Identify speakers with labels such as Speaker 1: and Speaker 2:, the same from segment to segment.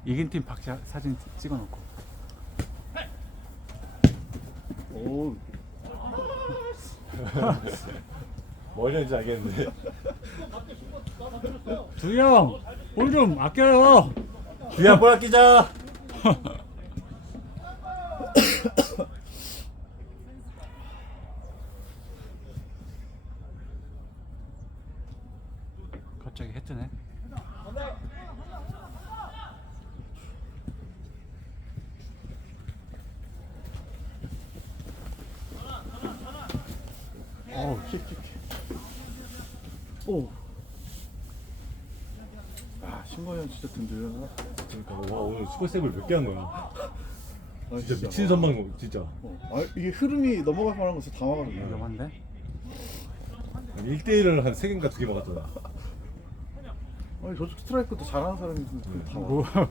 Speaker 1: 이긴 팀 박자 사진 찍어놓고.
Speaker 2: 오.
Speaker 3: 뭘 했는지 알겠는데.
Speaker 1: 두이 형, 볼 좀 아껴요.
Speaker 3: 뒤야 볼 아끼자.
Speaker 1: 갑자기 해 뜨네.
Speaker 2: 어우, 킥킥킥. 오. 아, 신광현 진짜 든든하다.
Speaker 3: 그러니까 와, 오늘 스코세이브를 몇 개 한 거야.
Speaker 2: 아,
Speaker 3: 진짜 미친 선방 진짜.
Speaker 2: 아, 이게 흐름이 넘어갈 만한 것을 다 막았네.
Speaker 1: 위험한데?
Speaker 3: 1대1을 한 3개인가 2개 막았잖아.
Speaker 2: 아니, 저쪽 스트라이크도 잘하는 사람이 있으면 다
Speaker 1: 뭐.
Speaker 2: 막아.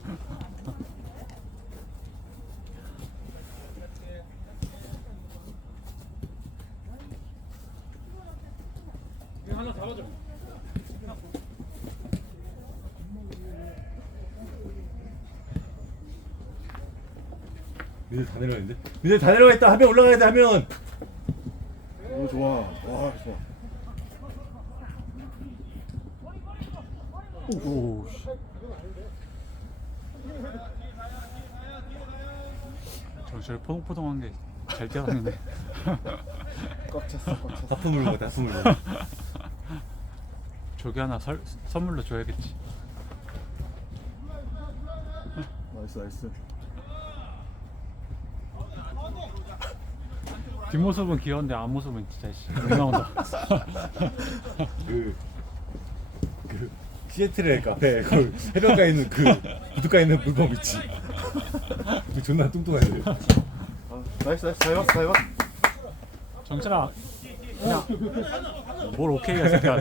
Speaker 3: 니들 다 내려가는데? 니들 다 내려가있다 하면 올라가야 돼 하면.
Speaker 2: 오, 좋아. 와, 좋아.
Speaker 1: 오, 씨. 저기 포동포동한 게 잘 뛰어다니네.
Speaker 2: 꽉 찼어, 꽉 찼어.
Speaker 3: 하품을 먹어 하품을 먹어.
Speaker 1: 저기 하나 선물로 줘야겠지.
Speaker 2: 나이스, 나이스.
Speaker 1: 뒷모습은 귀여운데 앞모습은 진짜 왜 나온다.
Speaker 3: 그 시애틀의 카페 그 해변가에 있는 그 부둣가에 있는 물범 있지. 그 존나 뚱뚱한 애들.
Speaker 2: 아, 나이스, 나이스. 잘 봤어, 잘 봤어.
Speaker 1: 정철아, 그냥 뭘 오케이야 새끼야.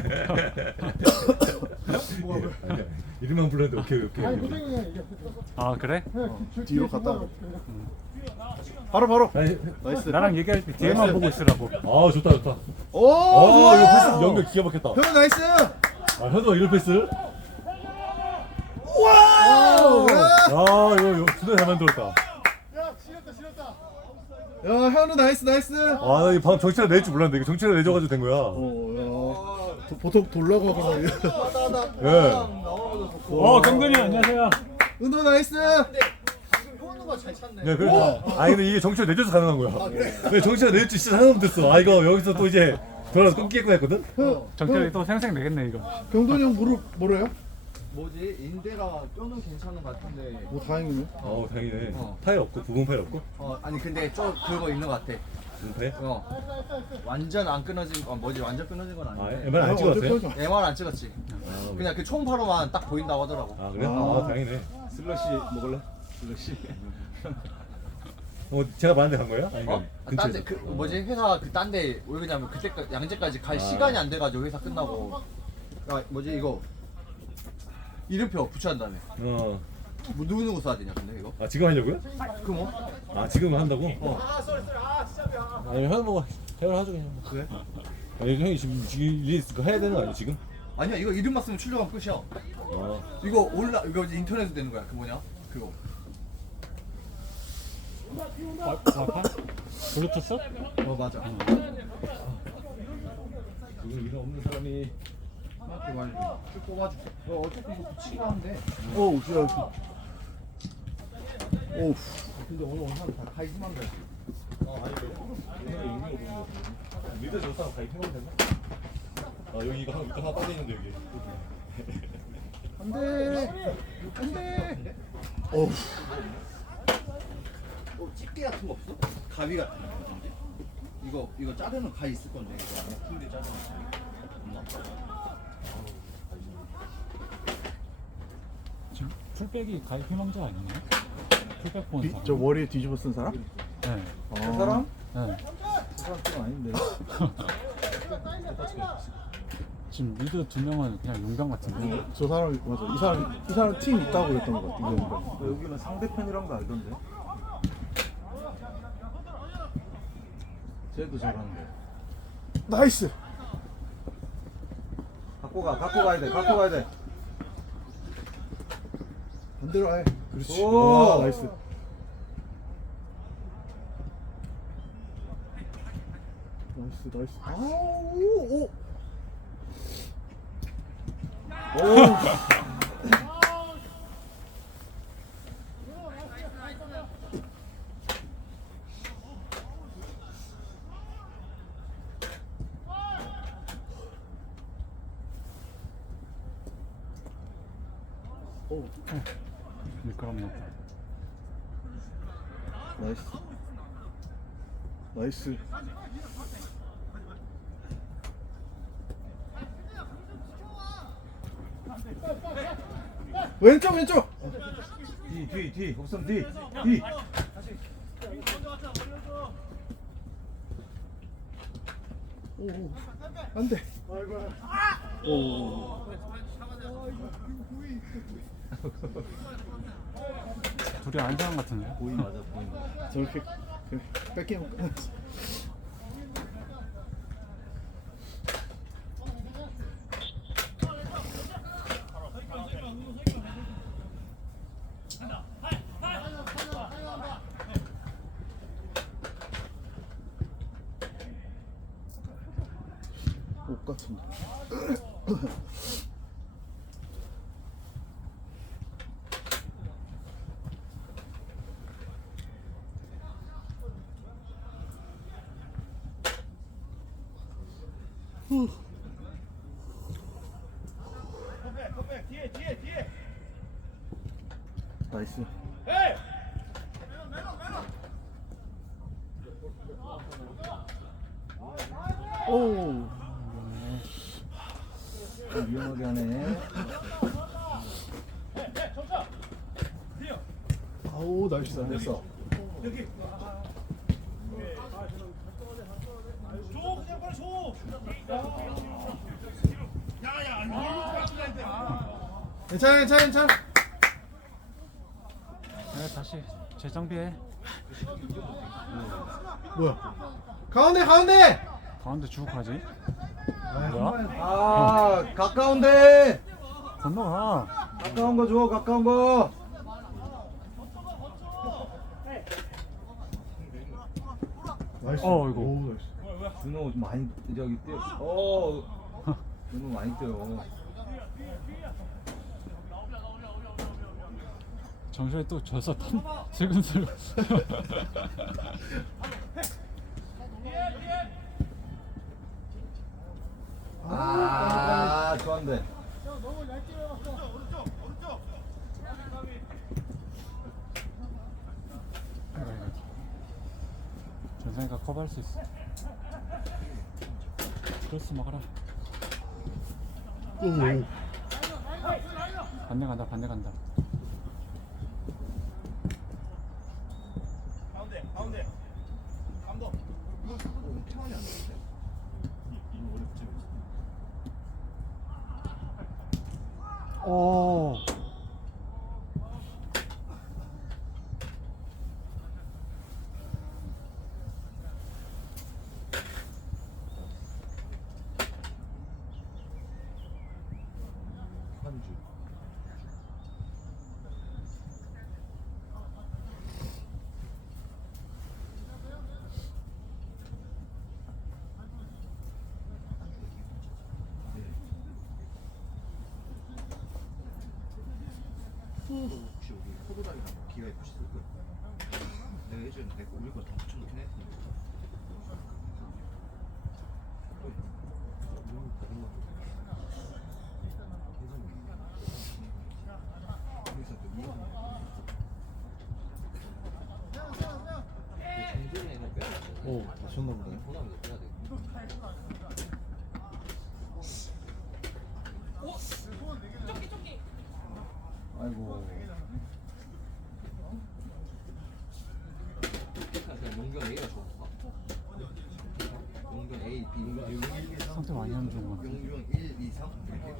Speaker 3: 아니야, 이름만 불렀는데 오케이 오케이.
Speaker 1: 아 그래?
Speaker 2: 뒤로 갔다 와. 바로.
Speaker 3: 아니,
Speaker 2: 나이스.
Speaker 1: 나랑 얘기할 때 뒤에만
Speaker 2: 나이스.
Speaker 1: 보고 있으라고.
Speaker 3: 아 좋다 좋다.
Speaker 2: 오,
Speaker 3: 아
Speaker 2: 좋아.
Speaker 3: 이거 패스 연결 기가 막혔다.
Speaker 2: 형, 나이스.
Speaker 3: 아 현우가 이런 패스를?
Speaker 2: 와우.
Speaker 3: 아 이거 진짜 잘 만들었다.
Speaker 2: 야, 현우 나이스, 나이스.
Speaker 3: 아나 이거 방금 정치가 낼 줄 몰랐는데 이거 정치가 내줘가지고 된 거야.
Speaker 2: 야. 보통 돌라고 하거나.
Speaker 3: 예.
Speaker 1: 경근이 안녕하세요.
Speaker 2: 은호 나이스.
Speaker 3: 네, 그러니까. 아니 근데 이게 정치가 내줘서 가능한 거야. 근데 정치가 내줄 줄 진짜 상관 못했어. 아 이거 여기서 또 이제 돌아서 끊기겠구나 했거든.
Speaker 1: 정철이 또 생생 내겠네 이거.
Speaker 2: 경돈이 형 무릎 뭐래요?
Speaker 4: 뭐지? 인대가 뼈는 괜찮은 것 같은데.
Speaker 2: 뭐 다행이네.
Speaker 3: 다행이네.
Speaker 4: 어.
Speaker 3: 파일 없고 부분 파일 없고.
Speaker 4: 아니 근데 좀 그거 있는 것 같아.
Speaker 3: 부분 파일?
Speaker 4: 완전 안 끊어진 뭐지? 완전 끊어진 건
Speaker 3: 아
Speaker 4: 아닌데.
Speaker 3: MR 안 찍었어요?
Speaker 4: MR 안 찍었지.
Speaker 3: 아,
Speaker 4: 그냥 그 총파로만 딱 보인다고 하더라고.
Speaker 3: 아 그래?
Speaker 2: 아.
Speaker 3: 아 다행이네.
Speaker 4: 슬러시 먹을래? 슬러시.
Speaker 3: 제가 많은데 간 거예요? 아니면
Speaker 4: 딴데 그 뭐지? 회사 그 딴데 왜 그러냐면 그때 양재까지 갈 시간이 안 돼가지고 회사 끝나고. 야 뭐지 이거 이름표 붙여야 한다며.
Speaker 3: 뭐
Speaker 4: 누구 써야 되냐 근데 이거?
Speaker 3: 아 지금 하려고요?
Speaker 4: 그 뭐?
Speaker 3: 아 지금 한다고? 아니 형 뭐 해을 하죠 그냥.
Speaker 4: 그래?
Speaker 3: 아니 형이 지금 리스트 해야 되는 거 아니야 지금?
Speaker 4: 아니야 이거 이름만 쓰면 출력하면 끝이야. 이거 이거 이제 인터넷에 되는 거야. 그 뭐냐? 그거.
Speaker 1: 와이파? 블루투스?
Speaker 4: 맞아.
Speaker 3: 지금 이거 없는 사람이
Speaker 4: 이렇게 말이지. 쭉 뽑아줄게. 어차피 이거 붙이기로 하는데.
Speaker 2: 오, 지랄. 오.
Speaker 4: 근데 오늘 온 사람 다 가이즈만 돼.
Speaker 3: 리더 저 사람 가입 해보면 됐나? 아 여기 이거 하나 빠져 있는데 여기.
Speaker 2: 안돼. 안돼. 오.
Speaker 4: 집게 같은 거 없어? 가위 같은 거. 이거 자르는 가위 있을 건데 이거 근데 자르는 없나?
Speaker 1: 지금 풀백이 가입 희망자 아니에요? 풀백 보는 사람.
Speaker 2: 저 머리에 뒤집어 쓴 사람?
Speaker 1: 네.
Speaker 2: 그 사람?
Speaker 1: 네.
Speaker 2: 그 사람 좀 아닌데.
Speaker 1: 지금 리드 2명은 그냥 용병 같은데.
Speaker 2: 저 사람이 맞아. 이 사람 팀 있다고 그랬던 것 같아. 이거.
Speaker 5: 여기는 상대편이랑도 알던데. 쟤도 잘하는데.
Speaker 2: 나이스.
Speaker 5: 갖고 가야 돼.
Speaker 2: 반대로 아예. 그렇지.
Speaker 4: 오.
Speaker 2: 와, 나이스. 나이스, 나이스. 아우, 오. 오. 오.
Speaker 1: 미끄럽네.
Speaker 2: 나이스. 나이스. 왼쪽 왼쪽.
Speaker 5: 뒤 옥선 뒤
Speaker 2: 오. 안돼. 오.
Speaker 1: 둘이 안 사람 같은데?
Speaker 5: 보이 맞아 보이
Speaker 2: 저렇게 뺏기면 옷 같은데. 나이스. 오.
Speaker 5: 위험하게 하네
Speaker 2: 아우 나이스.
Speaker 5: 됐어
Speaker 2: 괜찮아 괜찮아 괜찮아.
Speaker 1: 네, 다시 재정비해.
Speaker 2: 뭐야? 가운데 가운데.
Speaker 1: 가운데 쭉 가지.
Speaker 2: 뭐야?
Speaker 1: 뭐야?
Speaker 4: 아 가까운데.
Speaker 1: 건너가.
Speaker 4: 가까운 거 줘. 가까운 거.
Speaker 2: 나이스.
Speaker 1: 어, 이거.
Speaker 2: 오, 나이스.
Speaker 5: 준호 많이 저기 뛰어 준호 많이 뛰어
Speaker 1: 정신이 또 져서 슬금슬금.
Speaker 4: 아 좋았는데.
Speaker 1: 전상이가 커버할 수 있어. 크로스 먹어라.
Speaker 2: 오.
Speaker 1: 반대 간다, 반대 간다. 오.
Speaker 5: 한주 혹시 여기 포도당이랑 기아에 붙였을 거야? 내가 예전에 내가 우리 거다 붙여놓긴 했으니까
Speaker 2: 오, 다쳤나 보네.
Speaker 4: 아이고.
Speaker 5: 용병 A가 좋았어. 용병 A, B, 용병
Speaker 1: 상태 많이 안 좋은 것 같아.
Speaker 5: 1, 2, 3 이렇게.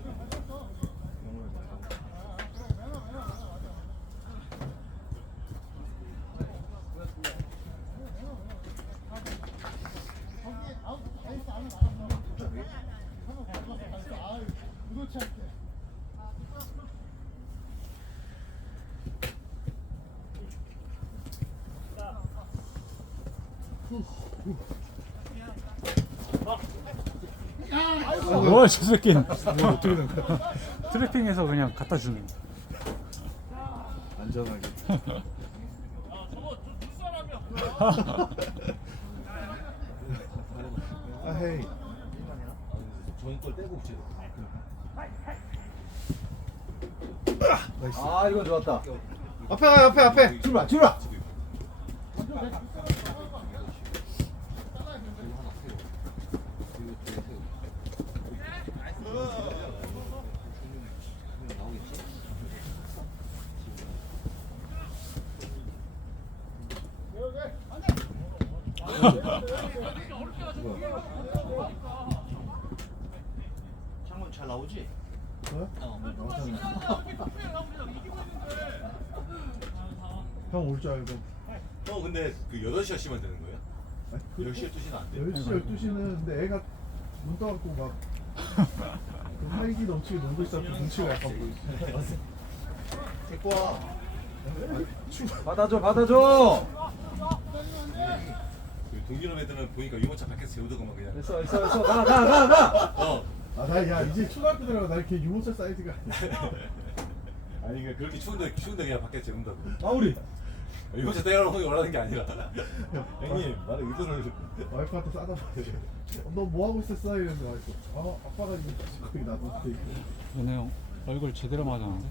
Speaker 1: 뭐야 저 새끼는.
Speaker 2: 어떻게 된 거야?
Speaker 1: 트래핑해서 그냥 갖다 주는.
Speaker 2: 안전하게. 아 헤이.
Speaker 3: 저희 걸 떼고 붙여.
Speaker 2: 나이스.
Speaker 4: 아 이건 좋았다.
Speaker 2: 앞에 가 앞에.
Speaker 4: 출발 출발.
Speaker 5: 창문 잘 나오지?
Speaker 2: 형올 줄 알고.
Speaker 3: 형 근데 그 8시 하시면 되는 거예요?
Speaker 2: 아니,
Speaker 3: 10시 12시는 안 돼?
Speaker 2: 10시 12시는 근데 애가 눈 떠갖고 막 활기 넘치게 놀고 있어서 눈치가 약간 보이지.
Speaker 5: 데리고 와.
Speaker 4: 받아줘.
Speaker 3: 그 동기놈 애들은 보니까 유모차 밖에서 세우더구만 그냥.
Speaker 4: 됐어 가.
Speaker 3: 어.
Speaker 2: 아나 이제 초등학교 들어가 나 이렇게 유모차 사이즈가.
Speaker 3: 아니 그러니까 그렇게 추운데 그냥 밖에 재운다고.
Speaker 2: 마무리.
Speaker 3: 유모차 떼라고 형이 원하는 게 아니라. 형님 말의 의도를.
Speaker 2: 와이프한테 싸다 봐야지. 너 뭐 하고 있었어? 이랬는데 와이프. 아빠가 이거 거기 놔뒀대.
Speaker 1: 얘네 형 얼굴 제대로 맞았는데.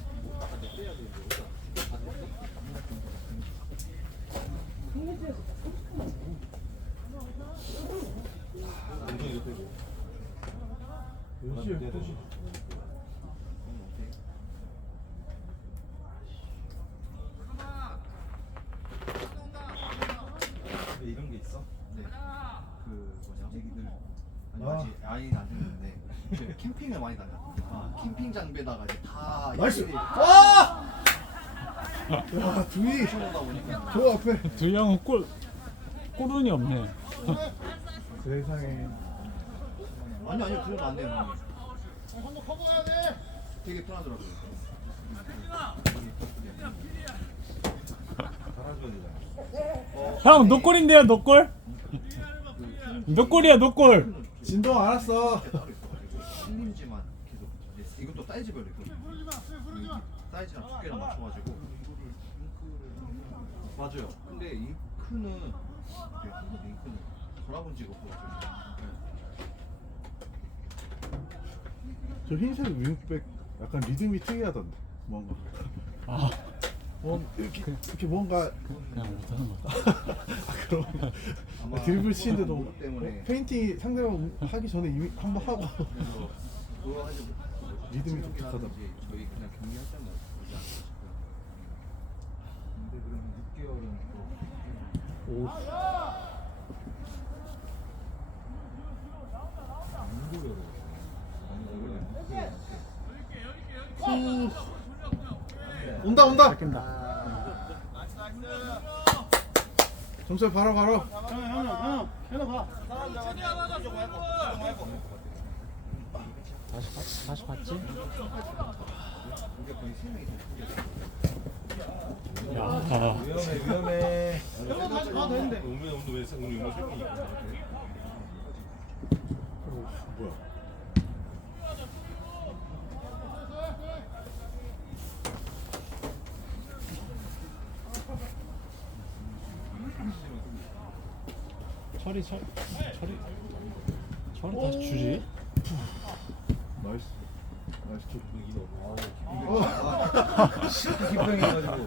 Speaker 2: 몇 시에 12시.
Speaker 5: 이런 게 있어? 네. 그 뭐냐? 얘기들
Speaker 2: 아.
Speaker 5: 아니 나중인데 캠핑을 많이 다녔다. 캠핑 장비에다가 이제 다
Speaker 2: 나이스!
Speaker 5: 일일이
Speaker 2: 야 둘이
Speaker 5: 다 보니까
Speaker 2: 저 앞에.
Speaker 1: 두 형은 꼴운이 없네.
Speaker 2: 세상에.
Speaker 5: 아니 그래도 안 돼요. 형님. 되게 편하더라고요.
Speaker 1: 형 노골인데요 노골? 노골이야 노골.
Speaker 2: 진동 알았어.
Speaker 5: 실림지만 계속 이제 이것도 사이즈별로 있거든요. 사이즈랑 두께랑 맞춰가지고 맞아요. 근데 잉크는 한국 잉크는 돌아본 지가 없어가지고
Speaker 2: 저 흰색 윙백 약간 리듬이 특이하던데 뭔가.
Speaker 1: 아
Speaker 2: 이렇게 뭔가
Speaker 1: 그냥 못하는 거다.
Speaker 2: 그런
Speaker 5: 아마
Speaker 2: 드리블 치는데도
Speaker 5: 그것 때문에
Speaker 2: 페인팅 상대방 하기 전에 이미 한번 하고.
Speaker 5: 그래서 그거 가지고
Speaker 2: 리듬이 독특하다.
Speaker 5: 저희 그냥 경기할 때만 그러지 않을까 싶어요. 근데 그럼 6개월은 또
Speaker 2: 오. 온다. 정철 바로.
Speaker 1: 다시 봤지?
Speaker 5: 우리가 거의 3명이
Speaker 1: 야
Speaker 3: 위험해. 다시 가도 되는데. 오늘 왜 오늘 유모 설명이니까.
Speaker 2: 뭐야?
Speaker 1: 철이 다시 주지?
Speaker 2: 나이스 쪽.
Speaker 4: 기병해가지고.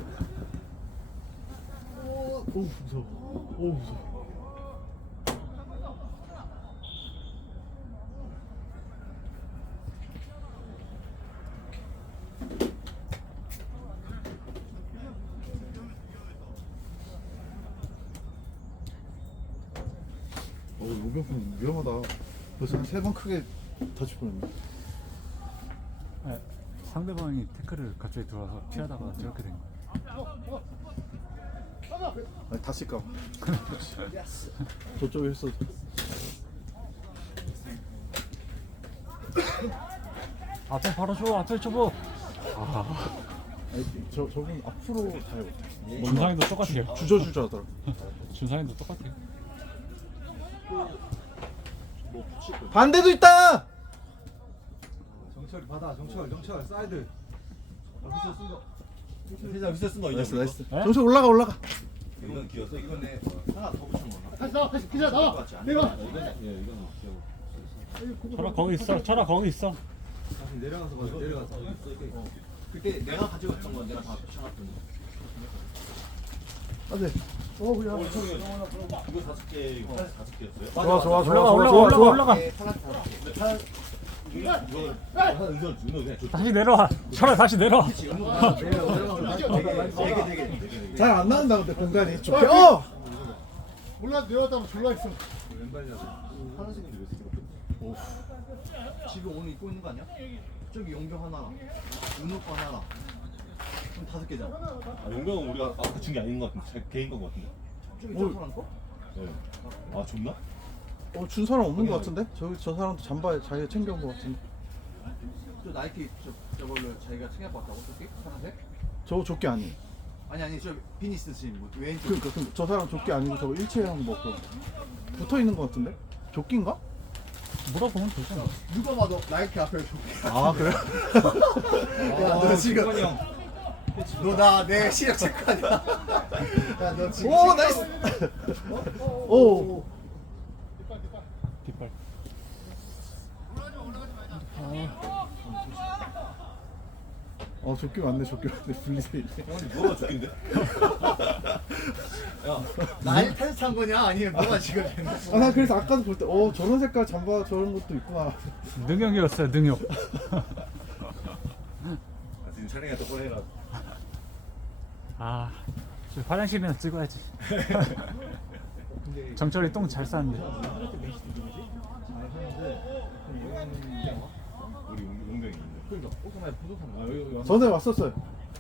Speaker 2: 오 무서워. 용병품 위험하다. 벌써 한 3번 크게 다칠 뻔했네.
Speaker 1: 네, 상대방이 태클을 갑자기 들어와서 피하다가 저렇게 된 거야.
Speaker 2: 아니 다칠까 봐. 저쪽에 했어.
Speaker 1: 앞에 바로 줘 앞에 줘봐. 아
Speaker 2: 아니, 저분 앞으로 잘
Speaker 1: 준상이도 똑같아요.
Speaker 2: 주저주저 하더라.
Speaker 1: 준상이도 똑같아요.
Speaker 5: 뭐 붙일 거.
Speaker 2: 반대도 있다.
Speaker 3: 정철 받아. 정철 사이드. 세자 비슷 쓴 거.
Speaker 2: 나이스 나이스.
Speaker 1: 네?
Speaker 2: 정신 올라가.
Speaker 3: 이건 기어서
Speaker 5: 이건 내 하나 더 붙이는 거나.
Speaker 6: 다시 나와, 다시 기자 나와. 내가.
Speaker 3: 이건 기어.
Speaker 1: 철아 거기 있어. 철아 거기 있어.
Speaker 3: 다시 내려가서 봐. 내려가서.
Speaker 5: 그때 내가 가지고 있던 건 내가 다 붙여놨더니.
Speaker 2: 안돼.
Speaker 3: 이거 5개, 이거 5개였어요?
Speaker 1: 올라가.
Speaker 5: 네, 팔라스 다 붙여.
Speaker 3: 이거 은선 그냥 줘.
Speaker 1: 다시 내려와. 철아 다시 내려와.
Speaker 5: 되게.
Speaker 2: 잘 안 나온다 근데 공간이. 좁혀.
Speaker 6: 올라 내려왔다면 졸라 있어.
Speaker 5: 파란색인데 왜 쓰고? 집에 오늘 입고 있는 거 아니야? 저기 용병 하나, 은호 거 하나. 그럼 5개잖아.
Speaker 3: 아, 용병은 우리가 아까 준 게 아닌 것 같은데. 개인 건 것 같은데.
Speaker 5: 저기 저 사람 거?
Speaker 3: 네. 아 줬나?
Speaker 2: 준 사람 없는 것 같은데? 저 사람도 잠바 자기가 챙겨온 것 같은데.
Speaker 5: 저 나이키 저걸로 자기가 챙겨봤다고 저기? 파란색?
Speaker 2: 저거 조끼 아니에요.
Speaker 5: 아니 저 비니스 진 왼쪽.
Speaker 2: 그러니까 저 사람 조끼 아니고 저거 일체형 뭐 붙어 있는 것 같은데? 조끼인가?
Speaker 1: 물어보면 되잖아.
Speaker 6: 누가 봐도 나이키 앞에 조끼.
Speaker 2: 아 그래?
Speaker 5: 야너 지금 너 나 내 시력 체크하냐? 야너 지금
Speaker 2: 오 나이스. 오.
Speaker 1: 뒷발.
Speaker 2: 조끼 맞네 분리돼 있네.
Speaker 3: 뭐가 좋긴데?
Speaker 5: 나이 테스트한 거냐? 아니면 뭐가 지금 됐나?
Speaker 2: 나 그래서 아까도 볼 때 저런 색깔 잠바 저런 것도 있구나.
Speaker 1: 능욕이었어요. 능욕.
Speaker 3: 지금 촬영이 똑바로 해라.
Speaker 1: 아, 저 화장실이나 찍어야지. 정철이 똥 잘 쌌는데.
Speaker 3: 우리 용병이 있는데.
Speaker 5: 그러니까 오토바이 부족한 거.
Speaker 3: 아 여기 와서.
Speaker 2: 전에 왔었어요.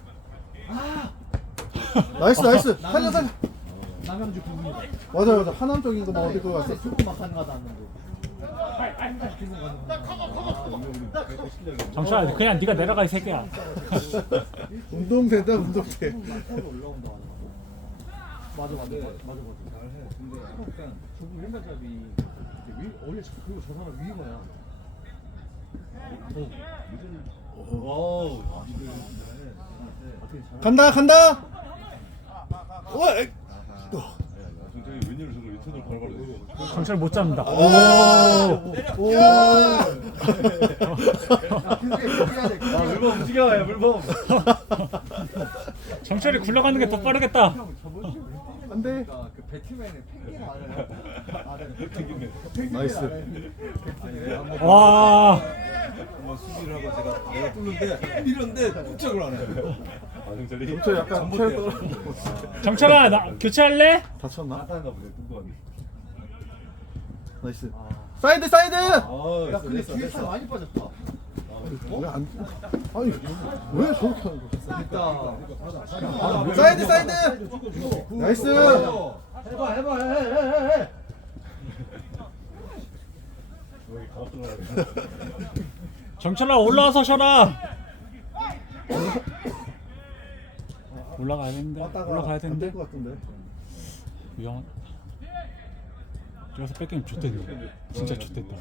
Speaker 2: 나이스 살려.
Speaker 5: 남양주 부분이
Speaker 2: 맞아 하남적인 거 뭐 어디 그거 왔어.
Speaker 5: 조금만 가능하다 하는 거.
Speaker 1: 정철아 그냥 네가 내려가 이 새끼야.
Speaker 2: 운동된다 운동돼.
Speaker 5: 올라온다 하는 거. 맞아. 잘해. 근데 약간 저분 왼발잡이 어릴 그리고 저 사람 위거야.
Speaker 3: 와우.
Speaker 2: 간다. 와.
Speaker 3: 정철이 웬일로 저걸 유턴을 바로바로 내고.
Speaker 1: 정철 못 잡는다.
Speaker 2: 오.
Speaker 3: 아 물범 움직여. 야 물범.
Speaker 1: 정철이 굴러가는 게 더 빠르겠다.
Speaker 2: 안돼.
Speaker 5: 그 배트맨의 펭귄 알아요?
Speaker 2: 나이스.
Speaker 1: 와.
Speaker 3: 한번 수비를 하고 내가 뚫는데 이런데 꼼짝을 안 해. 아 정철이.
Speaker 2: 저 약간 체력 떨어.
Speaker 1: 정철아 나 교체할래?
Speaker 2: 다쳤나?
Speaker 3: 나타났나 보네. 뚱뚱하게.
Speaker 2: 나이스. 사이드.
Speaker 3: 아
Speaker 5: 근데 뒤에 살 많이 빠졌다.
Speaker 2: 왜 안? 아니 왜 저렇게 하는 거야?
Speaker 5: 됐다.
Speaker 2: 사이드. 나이스.
Speaker 5: 해봐.
Speaker 3: 여기 가업 들어가야 돼.
Speaker 1: 정철아 올라와서 쉬어라. 올라가야 되는데. 올라가야 되는데.
Speaker 2: 안될 것 같은데.
Speaker 1: 위험. 저기서 뺏기면 좋댔네. 진짜 좋댔다.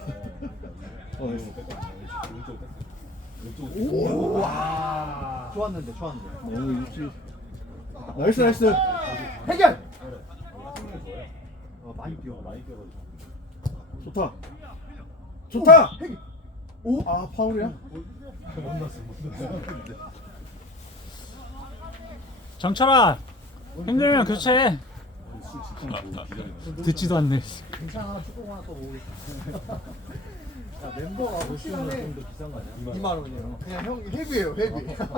Speaker 5: 좋았는데.
Speaker 2: 너무 일찍. 나이스. 해결.
Speaker 5: 많이 뛰어.
Speaker 2: 좋다. 오, 파울이야?
Speaker 1: 정철아 힘들면 교체해. 듣지도 않네.
Speaker 5: 괜찮아. 축구 하나 또 모으겠다. 야, 멤버가 뭐 시간에 좀더 비싼 거 아니야? 2만 원이요. 그냥 형 회비예요. 회비.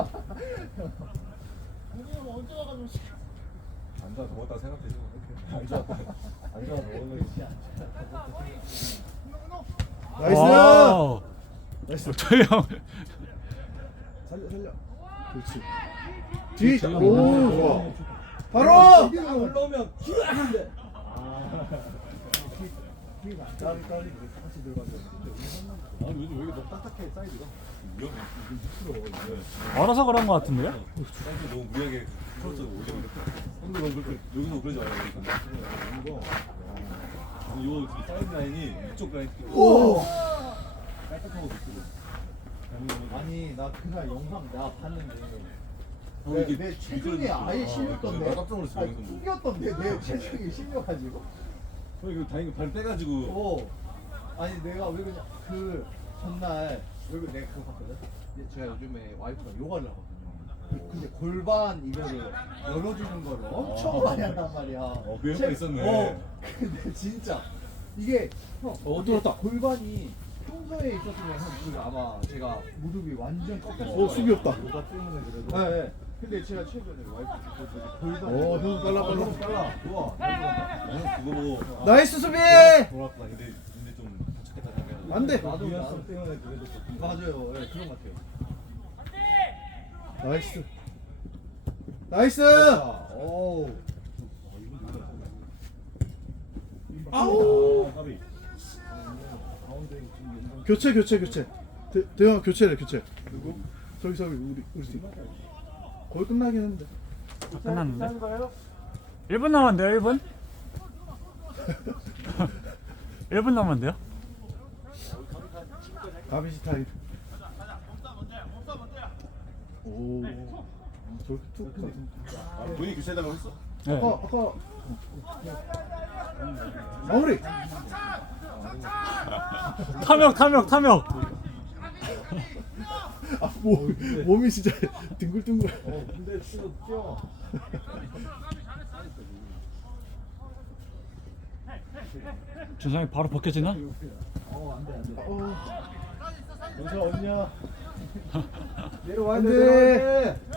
Speaker 3: 앉아 먹었다 생각해줘. 앉아 먹었는데.
Speaker 2: 나이스.
Speaker 1: 와우.
Speaker 2: 나이스.
Speaker 1: 저 형.
Speaker 2: 살려. 그렇지. 뒤.
Speaker 1: 뒤에
Speaker 2: 오, 좋아. 바로.
Speaker 3: 올라오면 아니 요즘 왜 이렇게 너무 딱딱해 사이즈가 위험해.
Speaker 1: 얼어서 그런 거 같은데요?
Speaker 3: 사이즈 너무 무리하게 풀어서 올리면 형도 너무 그렇게 여기서 그러지 말아요. 요 사이드 라인이 이쪽 라인
Speaker 2: 오.
Speaker 3: 깔끔하고 좋거든.
Speaker 5: 아니 나 그날 영상 나 봤는데
Speaker 3: 이게
Speaker 5: 내 체중이 아예 실렸던데.
Speaker 3: 나 깜짝 놀랐어.
Speaker 5: 아니,
Speaker 3: 영상 보고.
Speaker 5: 튕겼던데 내 체중이 실려가지고.
Speaker 3: 이거 다행히 발 떼가지고.
Speaker 5: 아니 내가 왜 그냥 그 전날 왜 내가 그거 봤거든. 근데 제가 요즘에 와이프랑 요가를 하거든요. 근데 골반 이거를 열어주는 거를 엄청 많이 한단 말이야.
Speaker 3: 그 효과 있었네.
Speaker 5: 근데 진짜 이게 형
Speaker 2: 들었다.
Speaker 5: 골반이 평소에 있었으면 그 아마 제가 무릎이 완전 꺾였을
Speaker 2: 오, 수비 없다.
Speaker 5: 요가 때문에 그래도. 네. 근데 제가 최근에 와이프 골반.
Speaker 2: 형 빨라.
Speaker 5: 빨라. 좋아. 잘 들어간다.
Speaker 3: 그거 보고
Speaker 2: 나이스 수비.
Speaker 3: 돌아왔구나. 근데 좀 다쳤겠다 생각해.
Speaker 2: 안 돼.
Speaker 5: 나도 나 때문에 그래도 맞아요. 네, 그런 것 같아요.
Speaker 2: 나이스. 나이스.
Speaker 5: 오.
Speaker 2: 아우.
Speaker 3: 까비.
Speaker 2: 교체. 대영아 교체래 교체. 누구? 저기 우리 팀. 거의 끝나긴 했는데.
Speaker 1: 끝났는데? 1분 남았는데요 1분? 1분 남았는데요?
Speaker 2: 가비 스타일. 오. 저렇게 툭.
Speaker 3: 본인이 교체해달라고 했어?
Speaker 1: 네.
Speaker 2: 아까 마무리.
Speaker 1: 탐욕
Speaker 2: 몸이 진짜 둥글둥글.
Speaker 5: 근데 지금 뛰어.
Speaker 1: 준성이 바로 벗겨지나?
Speaker 5: 안 돼, 안 돼.
Speaker 2: 영사 어디냐?
Speaker 5: 내려와야
Speaker 2: 안
Speaker 5: 돼,
Speaker 2: 돼.
Speaker 5: 내려와야 돼.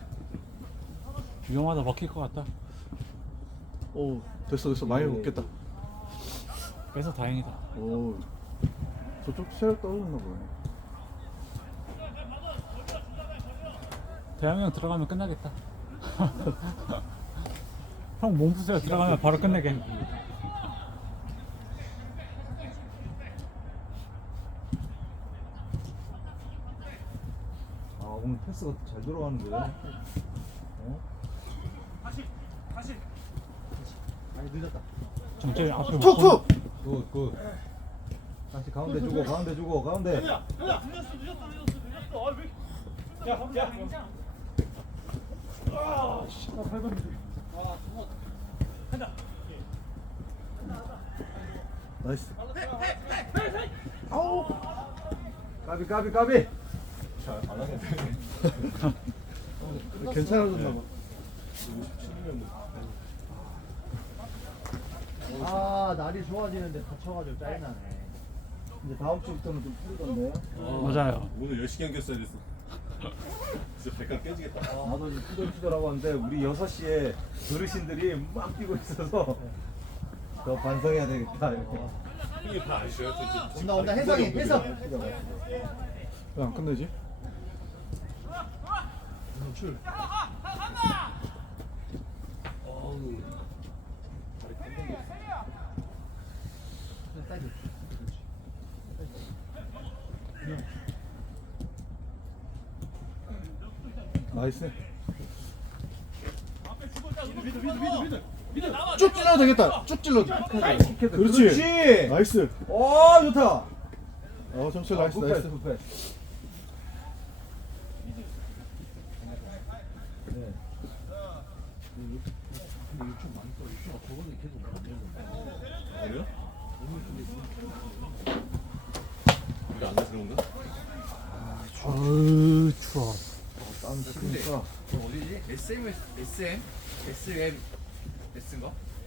Speaker 1: 위험하다 먹힐 것 같다
Speaker 2: 오 됐어 많이 먹겠다.
Speaker 1: 빼서 다행이다
Speaker 2: 오 저쪽 체력 떨어졌나 보네.
Speaker 1: 대항이 형 들어가면 끝나겠다 형 몸푸세요 들어가면 바로 끝내게
Speaker 5: 아, 오늘 패스가 잘 들어가는데. 아니 늦었다.
Speaker 1: 정철이 앞에 못
Speaker 2: 툭툭.
Speaker 5: 굿. 다시 가운데 주고 가운데.
Speaker 2: 나이스.
Speaker 5: 까비.
Speaker 3: 잘안 하겠네.
Speaker 2: 괜찮아졌나 봐.
Speaker 5: 아 날이 좋아지는데 다쳐가지고 짜증나네. 이제 다음 주부터는 좀 풀리던데.
Speaker 1: 맞아요
Speaker 3: 오늘 열심히 안겼어야 됐어. 진짜 백간 깨지겠다.
Speaker 5: 나도 지금 푸들푸들하고 하는데 우리 6시에 어르신들이 막 뛰고 있어서 더 반성해야 되겠다. 이렇게.
Speaker 3: 형이 발안 쉬어요?
Speaker 5: 온다 해성이 해성.
Speaker 2: 왜 안 끝내지?
Speaker 5: 출.
Speaker 2: 나이스. 쭉 찔러도 되겠다. 쭉 찔러도. 그렇지. 나이스.
Speaker 5: 오 좋다.
Speaker 2: 정철 나이스 나이스.
Speaker 5: 굿패스.
Speaker 3: 아니요? 이게 안 돼서 그런가?
Speaker 1: 아유 추워
Speaker 5: 땀 식으니까.
Speaker 4: 어디지? S인가?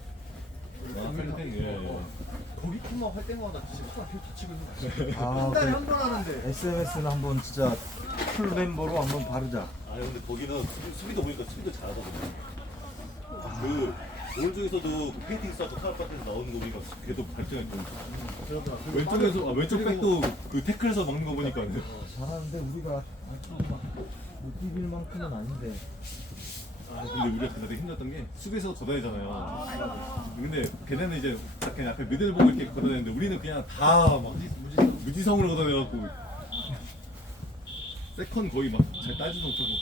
Speaker 3: 예.
Speaker 4: 거기 코너 할 때마다 진짜 딱 다치고 있는 거
Speaker 5: 아,
Speaker 4: 한 달에 한 번 하는데
Speaker 5: SMS는 한번 진짜 풀 멤버로 한번 바르자.
Speaker 3: 아니 근데 거기는 수비도 보니까 수비도 잘하거든요. 그 오른쪽에서도 그 페인팅 쏴서 타락 같은 데 나오는 거 보니까 걔도 발전이 좀 왼쪽에서 왼쪽 백도 그 태클에서 막는 거 보니까
Speaker 5: 잘하는데 우리가 못 비빌 만큼은 아닌데.
Speaker 3: 근데 우리가 그때 힘들었던 게 수비에서 걷어내잖아요. 근데 걔네는 이제 그냥 앞에 미들 보고 이렇게 걷어내는데 우리는 그냥 다 막 무지성으로 걷어내갖고 세컨 거의 막 잘 따지도 못하고